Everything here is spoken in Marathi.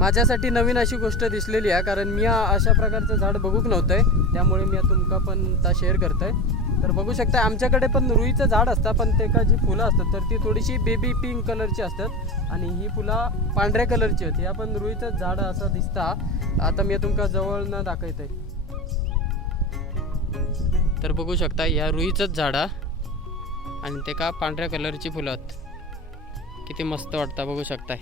माझ्यासाठी नवीन अशी गोष्ट दिसलेली आहे, कारण मी अशा प्रकारचं झाड बघूक नव्हतंय, त्यामुळे मी तुमका पण ता शेअर करतोय. तर बघू शकता आमच्याकडे पण रुईचं झाड असतं, पण त्याका जी फुलं असतात तर ती थोडीशी बेबी पिंक कलरची असतात आणि ही फुलं पांढऱ्या कलरची होती. या पण रुईचं झाड असं दिसता. आता मी तुमका जवळनं दाखवतोय. तर बघू शकता ह्या रुईचंच झाड आणि ते का पांढऱ्या कलरची फुलं आहेत. किती मस्त वाटतं बघू शकताय.